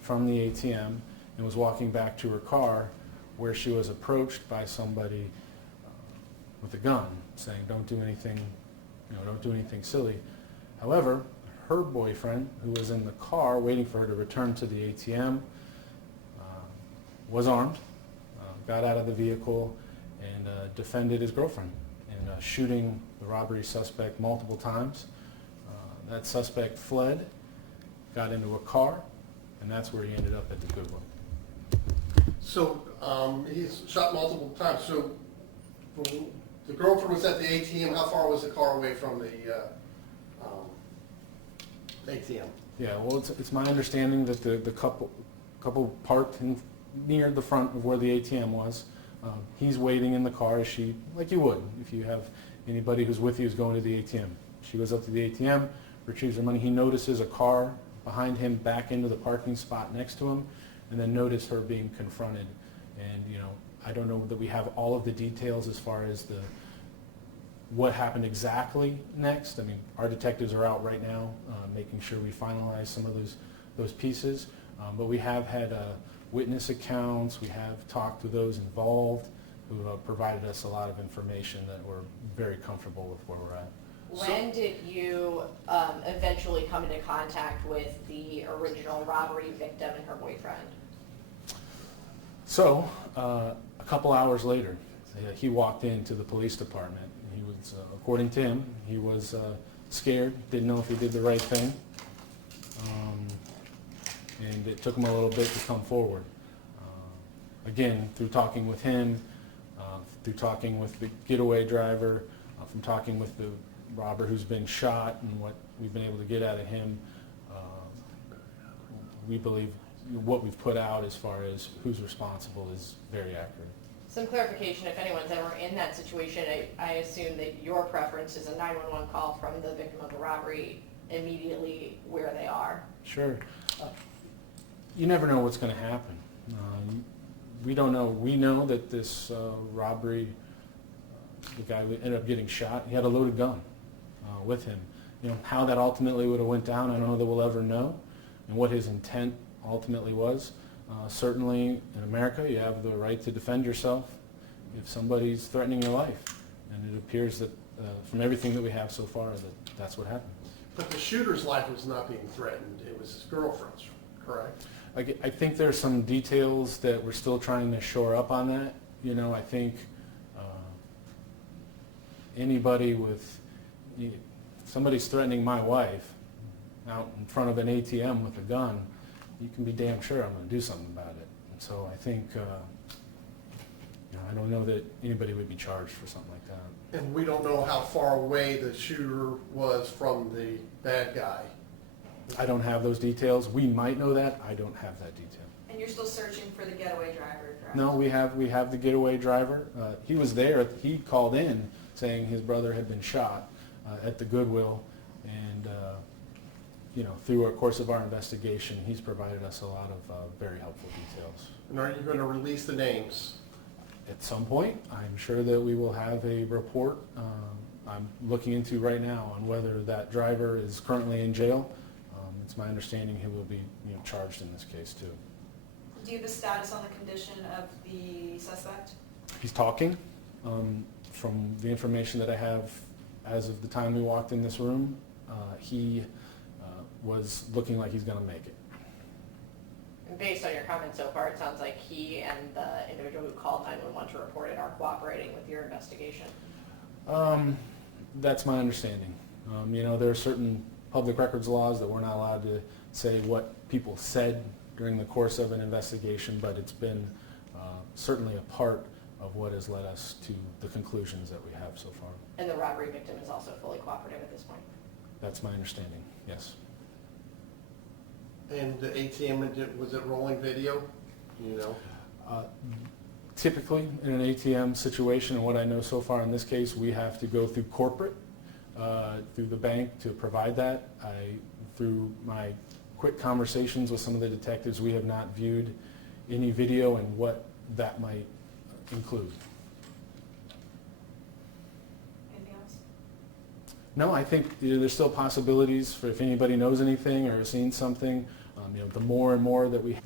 from the ATM and was walking back to her car, where she was approached by somebody with a gun, saying, "Don't do anything, don't do anything silly." However, her boyfriend, who was in the car waiting for her to return to the ATM, was armed, got out of the vehicle, and defended his girlfriend, and shooting the robbery suspect multiple times. That suspect fled, got into a car, and that's where he ended up at the Goodwill. So he's shot multiple times. So the girlfriend was at the ATM. How far was the car away from the ATM? Yeah, well, it's my understanding that the couple parked near the front of where the ATM was. He's waiting in the car, like you would if you have anybody who's with you who's going to the ATM. She goes up to the ATM, retrieves her money. He notices a car behind him back into the parking spot next to him, and then noticed her being confronted. And I don't know that we have all of the details as far as what happened exactly next. I mean, our detectives are out right now making sure we finalize some of those pieces. But we have had witness accounts. We have talked to those involved who have provided us a lot of information that we're very comfortable with where we're at. When did you eventually come into contact with the original robbery victim and her boyfriend? So, a couple hours later, he walked into the police department. He was, according to him, he was scared, didn't know if he did the right thing, and it took him a little bit to come forward. Again, through talking with him, through talking with the getaway driver, from talking with the robber who's been shot and what we've been able to get out of him, we believe what we've put out as far as who's responsible is very accurate. Some clarification, if anyone's ever in that situation, I assume that your preference is a 911 call from the victim of the robbery immediately where they are. Sure. You never know what's going to happen. We don't know. We know that this robbery, the guy ended up getting shot. He had a loaded gun with him. How that ultimately would have went down, I don't know that we'll ever know, and what his intent ultimately was. Certainly in America, you have the right to defend yourself if somebody's threatening your life, and it appears that from everything that we have so far that's what happened. But the shooter's life was not being threatened. It was his girlfriend's, correct? I think there's some details that we're still trying to shore up on that. I think anybody if somebody's threatening my wife out in front of an ATM with a gun, you can be damn sure I'm going to do something about it. And so I think, I don't know that anybody would be charged for something like that. And we don't know how far away the shooter was from the bad guy. I don't have those details. We might know that. I don't have that detail. And you're still searching for the getaway driver, correct? No, we have the getaway driver. He was there. He called in saying his brother had been shot at the Goodwill, and through our course of our investigation, he's provided us a lot of very helpful details. And are you going to release the names? At some point, I'm sure that we will have a report I'm looking into right now on whether that driver is currently in jail. It's my understanding he will be charged in this case too. Do you have a status on the condition of the suspect? He's talking. From the information that I have as of the time we walked in this room, he was looking like he's going to make it. And based on your comments so far, it sounds like he and the individual who called 911 to report it are cooperating with your investigation. That's my understanding. There are certain public records laws that we're not allowed to say what people said during the course of an investigation, but it's been certainly a part of what has led us to the conclusions that we have so far. And the robbery victim is also fully cooperative at this point? That's my understanding, yes. And the ATM, was it rolling video? Typically, in an ATM situation, and what I know so far in this case, we have to go through corporate, through the bank to provide that. Through my quick conversations with some of the detectives, we have not viewed any video and what that might include. Anything else? No, I think there's still possibilities for if anybody knows anything or has seen something, You know, the more and more that we